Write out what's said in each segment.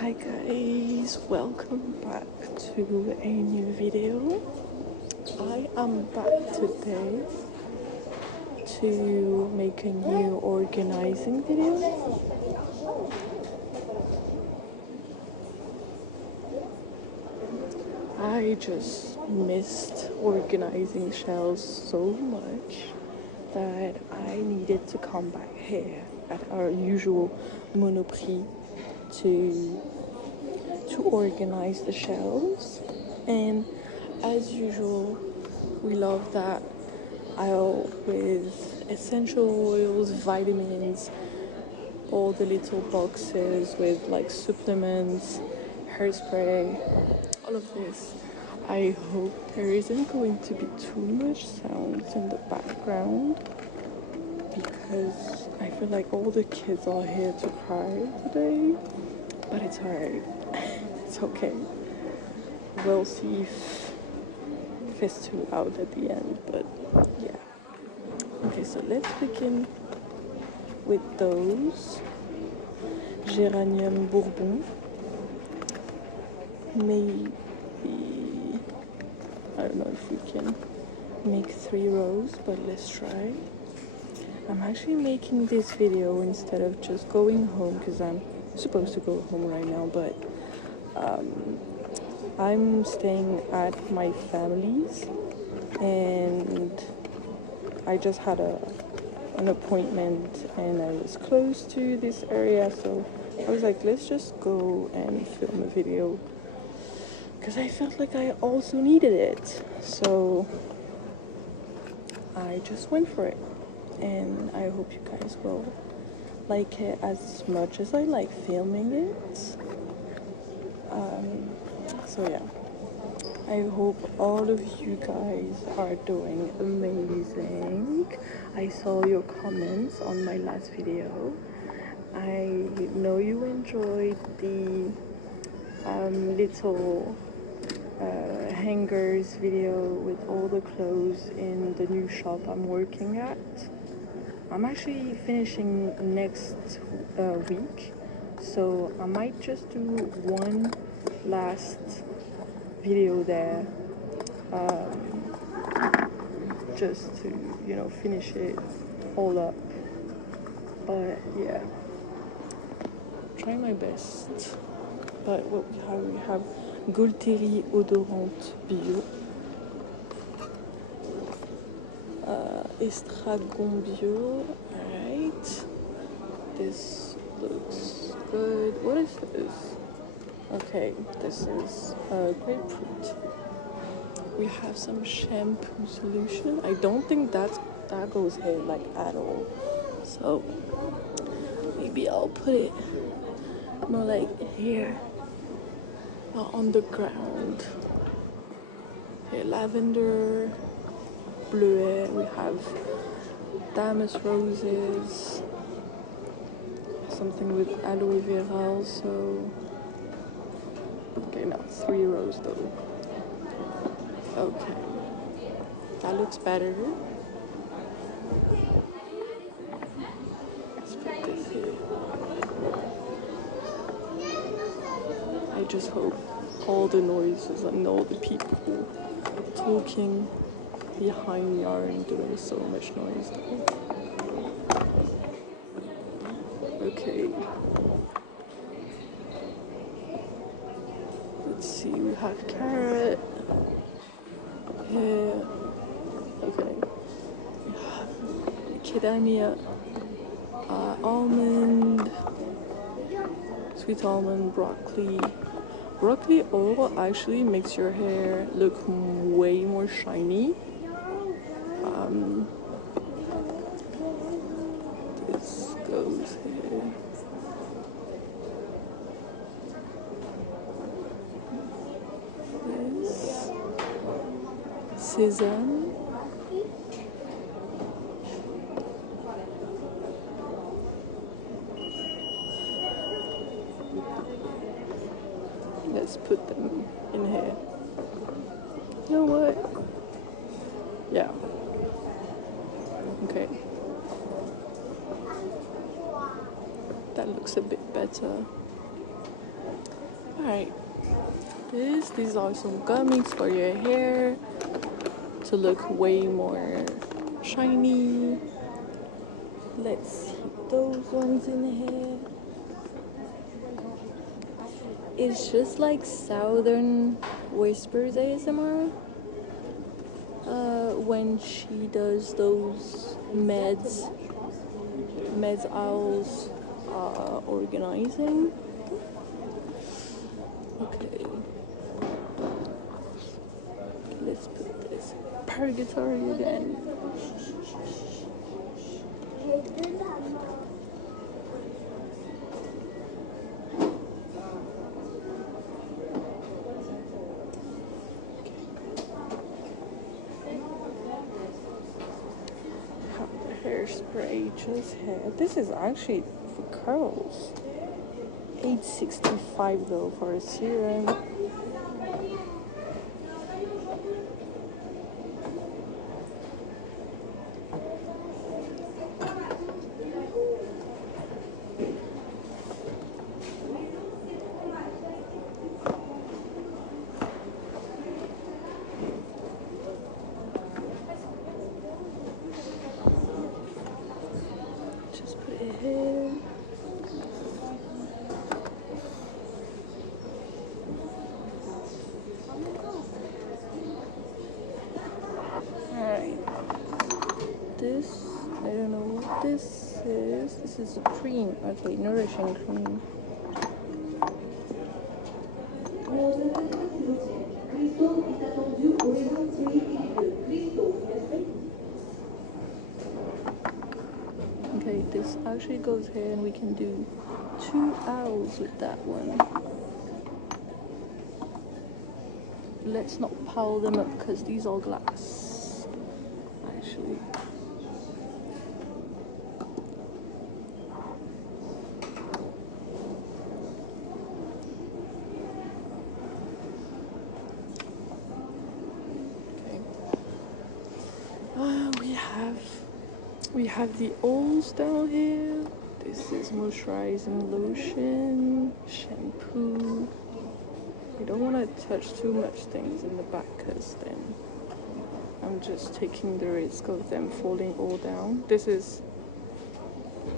Hi guys, welcome back to a new video. I am back today to make a new organizing video. I just missed organizing shelves so much that I needed to come back here at our usual Monoprix to organize the shelves. And as usual, we love that aisle with essential oils, vitamins, all the little boxes with like supplements, hairspray, all of this. I hope there isn't going to be too much sounds in the background because I feel like all the kids are here to cry today, but it's alright. It's okay. We'll see if it's too loud at the end, but yeah. Okay, so let's begin with those. Géranium Bourbon. Maybe, I don't know if we can make 3 rows, but let's try. I'm actually making this video instead of just going home because I'm supposed to go home right now, but I'm staying at my family's and I just had an appointment and I was close to this area, so I was like, let's just go and film a video because I felt like I also needed it, so I just went for it. And I hope you guys will like it as much as I like filming it. So yeah, I hope all of you guys are doing amazing. I saw your comments on my last video. I know you enjoyed the little hangers video with all the clothes in the new shop I'm working at. I'm actually finishing next week, so I might just do one last video there, just to, you know, finish it all up. But yeah, trying my best. But what we have Gulterie Odorante Bio, Estragon Bio. Alright, this looks good. What is this? Okay, this is grapefruit. We have some shampoo solution. I don't think that goes here like at all. So maybe I'll put it more like here, not on the ground. Okay, lavender, bleuet. We have damask roses. Something with aloe vera also. Okay, now 3 rows though. Okay, that looks better. Let's put this here. I just hope all the noises and all the people talking behind me aren't doing so much noise though. Okay. Let's see, we have carrot here. Okay. We have macadamia, almond, sweet almond, broccoli. Broccoli oil actually makes your hair look way more shiny. This goes here. This sesame. Let's put them in here. You know what? Yeah. Okay. That looks a bit better. Alright, these are some gummies for your hair to look way more shiny. Let's keep those ones in here. It's just like Southern Whispers ASMR. When she does those meds owls organizing. Okay. Let's put this purgatory again. Hairspray just had. This is actually for curls. $8.65 though for a serum. This, I don't know what this is. This is a cream. Okay, nourishing cream. Okay, this actually goes here and we can do 2 owls with that one. Let's not pile them up because these are glass. Actually. We have the oils down here. This is moisturizing lotion, shampoo. You don't want to touch too much things in the back because then I'm just taking the risk of them falling all down. This is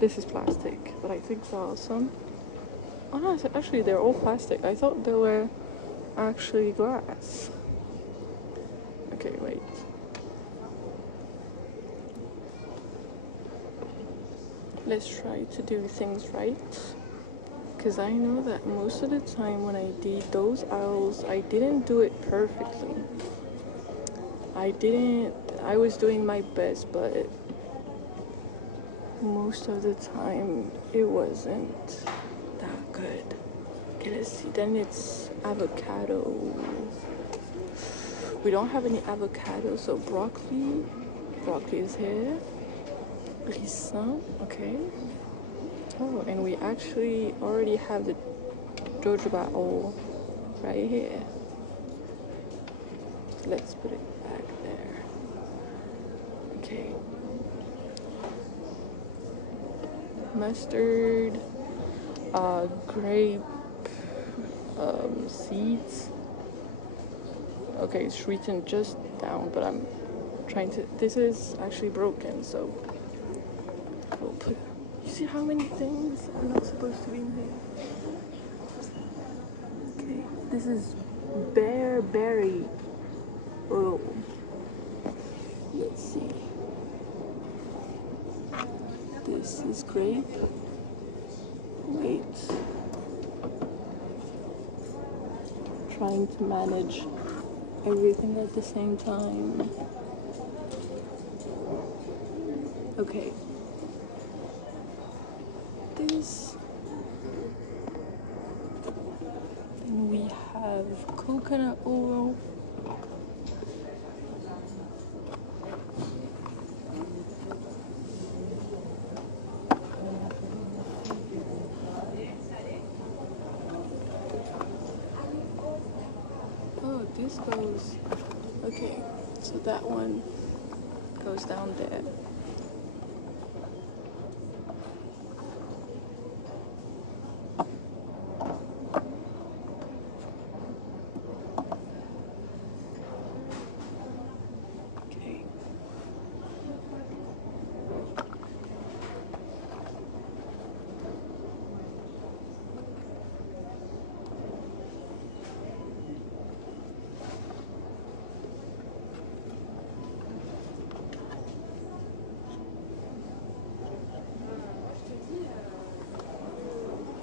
plastic, but I think they're awesome. Oh no, actually they're all plastic. I thought they were actually glass. Okay, wait. Let's try to do things right, because I know that most of the time when I did those owls, I didn't do it perfectly. I was doing my best, but most of the time it wasn't that good. Okay, let's see, then it's avocado. We don't have any avocado, so broccoli is here. Ricin, okay. Oh, and we actually already have the jojoba oil right here. Let's put it back there. Okay. Mustard, grape seeds. Okay, it's written just down, but I'm trying to. This is actually broken, so. We'll put, you see how many things are not supposed to be in here? Okay, this is bearberry oil. Let's see. This is grape. Wait. Trying to manage everything at the same time. Okay. This, then we have coconut oil, oh, this goes, okay, so that one goes down there.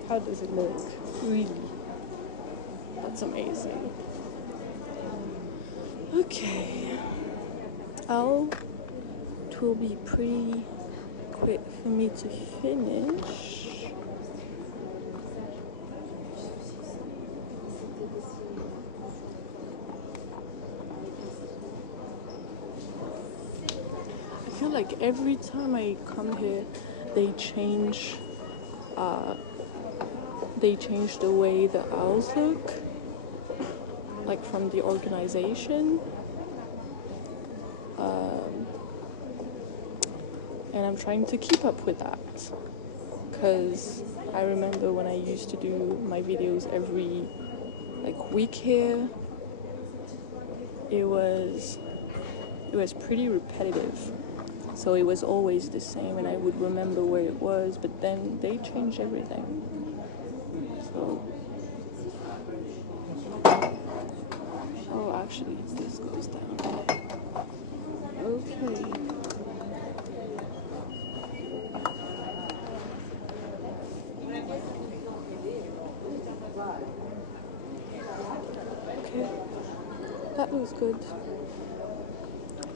How does it look? Really? That's amazing. Okay. It will be pretty quick for me to finish. I feel like every time I come here, they change the way the owls look, like from the organization. And I'm trying to keep up with that, because I remember when I used to do my videos every week here, it was pretty repetitive, so it was always the same and I would remember where it was, but then they changed everything. So actually this goes down. Okay. Okay, that looks good.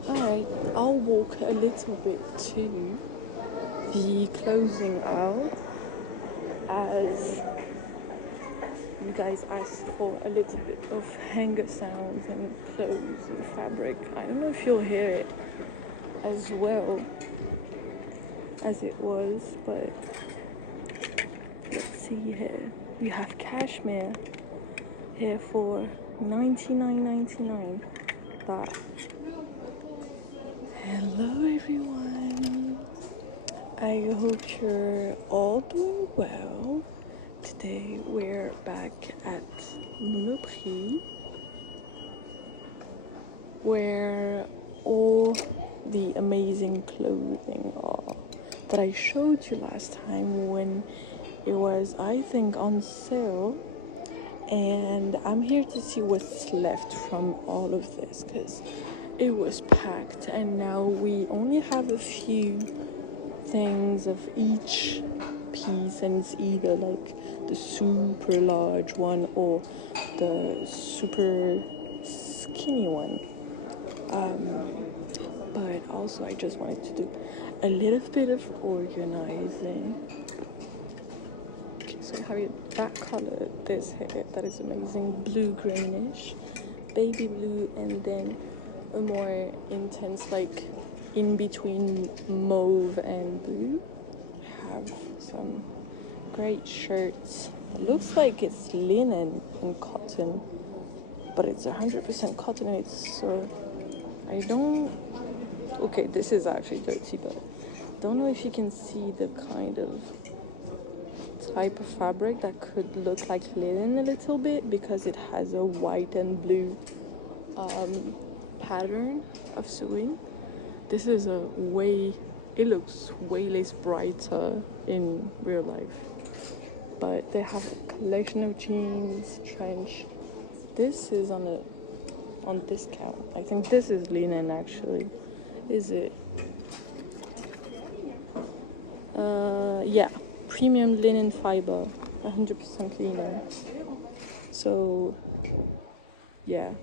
Alright, I'll walk a little bit to the closing aisle, as you guys asked for a little bit of hanger sounds and clothes and fabric. I don't know if you'll hear it as well as it was, but let's see here. We have cashmere here for $99.99. That. Hello everyone. I hope you're all doing well. Today we're back at Monoprix, where all the amazing clothing are that I showed you last time when it was, I think, on sale. And I'm here to see what's left from all of this, because it was packed and now we only have a few things of each piece, and it's either like the super large one or the super skinny one. But also I just wanted to do a little bit of organizing. Okay, so I have that color, this here, that is amazing, blue greenish, baby blue, and then a more intense, like in between mauve and blue. I have some great shirts. It looks like it's linen and cotton, but it's 100% cotton, and it's so, I don't, okay, this is actually dirty, but don't know if you can see the kind of type of fabric that could look like linen a little bit, because it has a white and blue pattern of sewing. This is it looks way less brighter in real life, but they have a collection of jeans, trench. This is on discount. I think this is linen actually. Is it? Yeah, premium linen fiber, 100% linen. So yeah,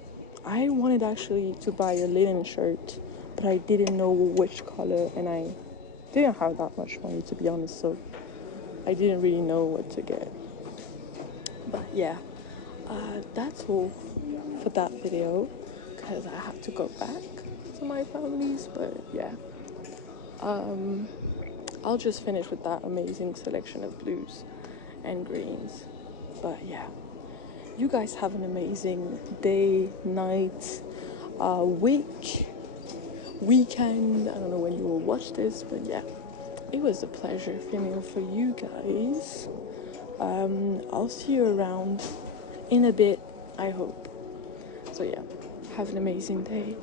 I wanted actually to buy a linen shirt, but I didn't know which color, and I didn't have that much money, to be honest, so I didn't really know what to get. But yeah, that's all for that video, because I have to go back to my family's. But yeah, I'll just finish with that amazing selection of blues and greens. But yeah, you guys have an amazing day, night, weekend. I don't know when you will watch this, but yeah, it was a pleasure filming for you guys. I'll see you around in a bit, I hope. So yeah, have an amazing day.